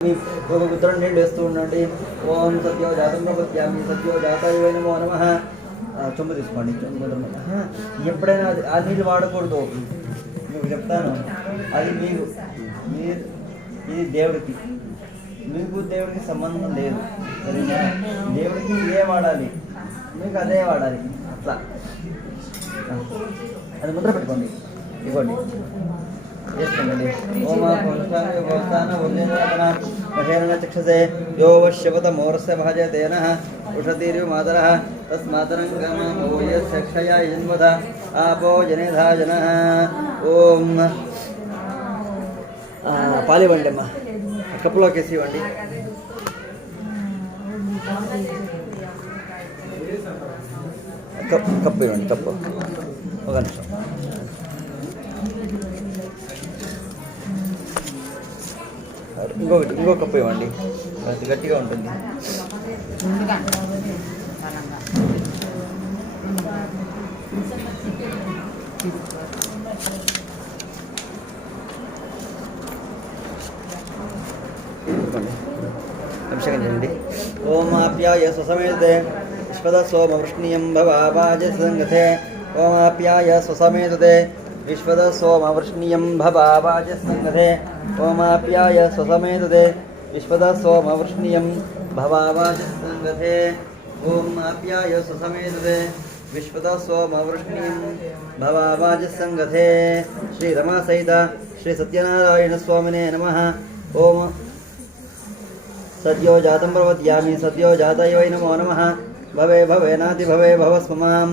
ఒక ఉత్తరం నేను వేస్తూ ఉండండి. ఓం సత్యో జాతం ప్రపత్యామి సత్యో జాతాయ నమో నమః. చొమ్ము తీసుకోండి. ఎప్పుడైనా ఆ నీళ్ళు వాడకూడదు. మీకు చెప్తాను, అది మీరు ఇది దేవుడికి, మీకు దేవుడికి సంబంధం లేదు. సరేనా? దేవుడికి ఇదే వాడాలి, మీకు అదే వాడాలి. అట్లా అది ముద్ర పెట్టుకోండి. ఇవ్వండి, చేసుకోండి. ఓమాన చక్షసే యో వశ్యవత మోరస్య భాజతేన ఉషతీర్యు మాతరః తస్మాతరంగమోయస్యక్షయ యన్వద ఆపో జనేధా జనః. ఓం పాలివ్వండి అమ్మా, కప్పులోకి వేసి ఇవ్వండి. కప్పు ఇవ్వండి, కప్పు. ఒక నిమిషం. ఇంకో కప్పు ఇవ్వండి, అది గట్టిగా ఉంటుంది. అభిషేకం. ఓమాప్యాయ స్వసమేతే విశ్వద సోమవృష్ణీయం భవాజ సంగతే. ఓమాప్యాయ స్వసమేతే విశ్వద సోమవృష్ణీయం భవాజ సంగతే. ఓమాప్యాయ స్వసమేతే విశ్వద సోమవృష్ణీయం భవాజ సంగతే. ఓమాప్యాయ స్వసమేతే విశ్వద సోమవృష్ణీయం భవాజ సంగతే. శ్రీ రమా సహిత శ్రీ సత్యనారాయణ స్వామినే నమః. ఓం సద్యో జాతం ప్రవత్యామి సద్యో జాతాయ వై నమో నమః. భవే భవేనాతి భవే భవస్మమాం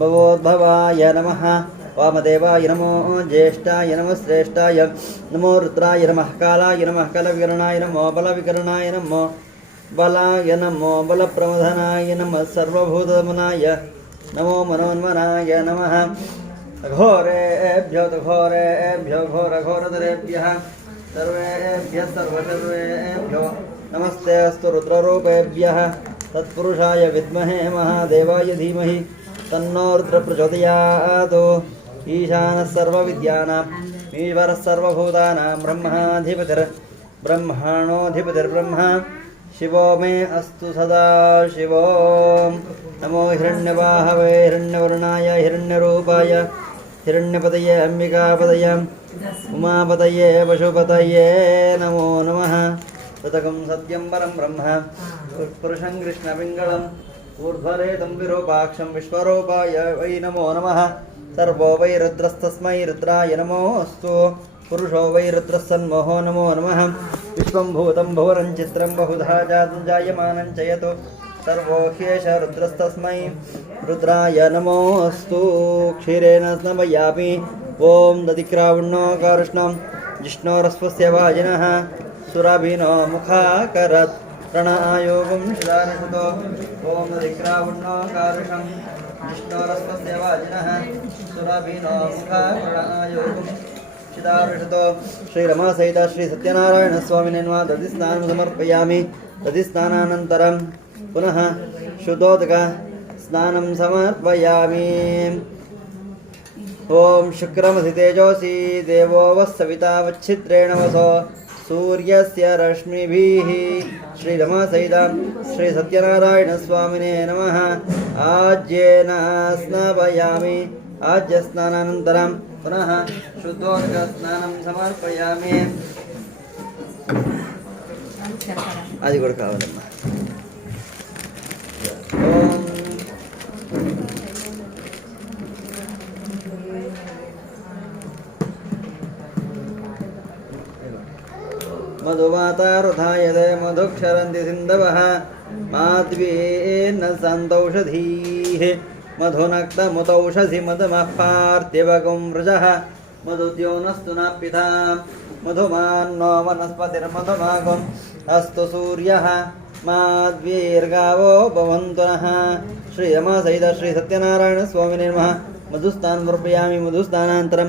భవోద్భవాయ నమః. వామదేవాయ నమో జ్యేష్ఠాయ నమో శ్రేష్ఠాయ నమో రుద్రాయ నమః. కాలాయ నమః కలవికరణాయ నమో బలవికరణాయ నమో బలాయ నమో బలప్రమథనాయ నమః. సర్వభూతమనాయ నమో మనోన్మనాయ నమః. ఘోరేభ్యో ఘోరేభ్యో ఘోరఘోరతరేభ్యః సర్వేభ్యः సర్వసర్వేభ్యో నమస్తే అస్తు రుద్రరూపేభ్యః. తత్పురుషాయ విద్మహే మహాదేవాయ ధీమహి తన్నో రుద్ర ప్రచోదయాత్. ఈశానः సర్వవిద్యానాం ఈశ్వరः సర్వభూతానాం బ్రహ్మాధిపతిర్బ్రహ్మణోధిపతిర్బ్రహ్మ. శివో మే అస్తు సదా శివో. నమో హిరణ్యవాహవే హిరణ్యవర్ణాయ హిరణ్యరూపాయ హిరణ్యపతయే అంబికాపతయ ఉమాపతయే పశుపతయే నమో నమః. శతకం సత్యం పరం బ్రహ్మ పురుషం కృష్ణపింగళం ఊర్ధ్వరేతం విరూపాక్షం విశ్వరూపాయ వై నమో నమః. సర్వో వై రుద్రస్తస్మై రుద్రాయ నమోऽस्तु. పురుషో వై రుద్రస్సన్మోహో నమో నమః. విశ్వం భూతం భువనం చిత్రం బహుధా జాతం జాయమానం చ యత్ సర్వో హ్యేష రుద్రస్తస్మై రుద్రాయ నమోऽस्तु. క్షీరేణ స్నపయామి. ఓం దధిక్రావణో కారుష్ణం జిష్ణోరస్వస్య వాజినః సురభినో ముఖాకరత్ ప్రణాయోగం శిదానషుతో. ఓం దధిక్రావణో కారుషం జిష్ణోరస్వస్య వాజినః సురభినో ముఖాకరణాయోగం శిదానషుతో. శ్రీ రమా సహిత శ్రీ సత్యనారాయణ స్వామినే నమః. దధి స్నానం సమర్పయామి. దధి స్నానానంతరం పునః శుద్ధోదక స్నానం సమర్పయామి. ఓం శుక్రమసి తేజోసి దేవో వస్సవితా వచ్చిత్రేణ వసో సూర్యస్య రశ్మిభిః. శ్రీ రమా సహిత శ్రీ సత్యనారాయణ స్వామినే నమః. ఆజ్యేన స్నాపయామి. ఆజ్య స్నానానంతరం పునః శుద్ధోదక స్నానం సమర్పయామి. అది కూడా కావాలమ్మా. ఓం మధుమాతారుధాయతే మధుక్షరంతి సింధవః మాధ్వేన సంతౌషధీః. మధునక్తముతౌషధి మధుమః పార్థివగం వృజః మధుద్యోనస్తు నాప్పితా. మధుమాన్నో వనస్పతిర్మధుమాగం అస్తు సూర్యః మాద్వీర్గావో భవంతు నః. శ్రీ రమా సహిత శ్రీ సత్యనారాయణ స్వామినే నమః. మధుస్నానం సమర్పయామి. మధుస్నానానంతరం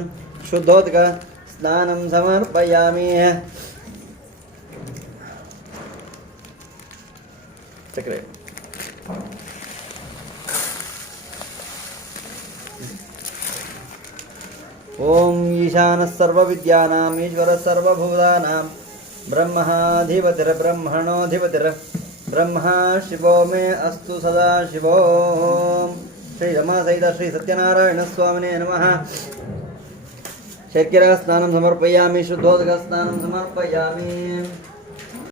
శుద్ధోదక స్నానం సమర్పయామి. చక్రే ఓం ఈశానः సర్వవిద్యానాం ఈశ్వరः సర్వభూతానాం ब्रह्मणाधिपतिर्ब्रह्मणोऽधिपतिर् ब्रह्मा शिवो मे अस्तु सदा शिवो श्री रमासहित श्री सत्यनारायणस्वामिने नमः शर्करा स्नानं समर्पयामि शुद्धोदकस्नानं समर्पयामि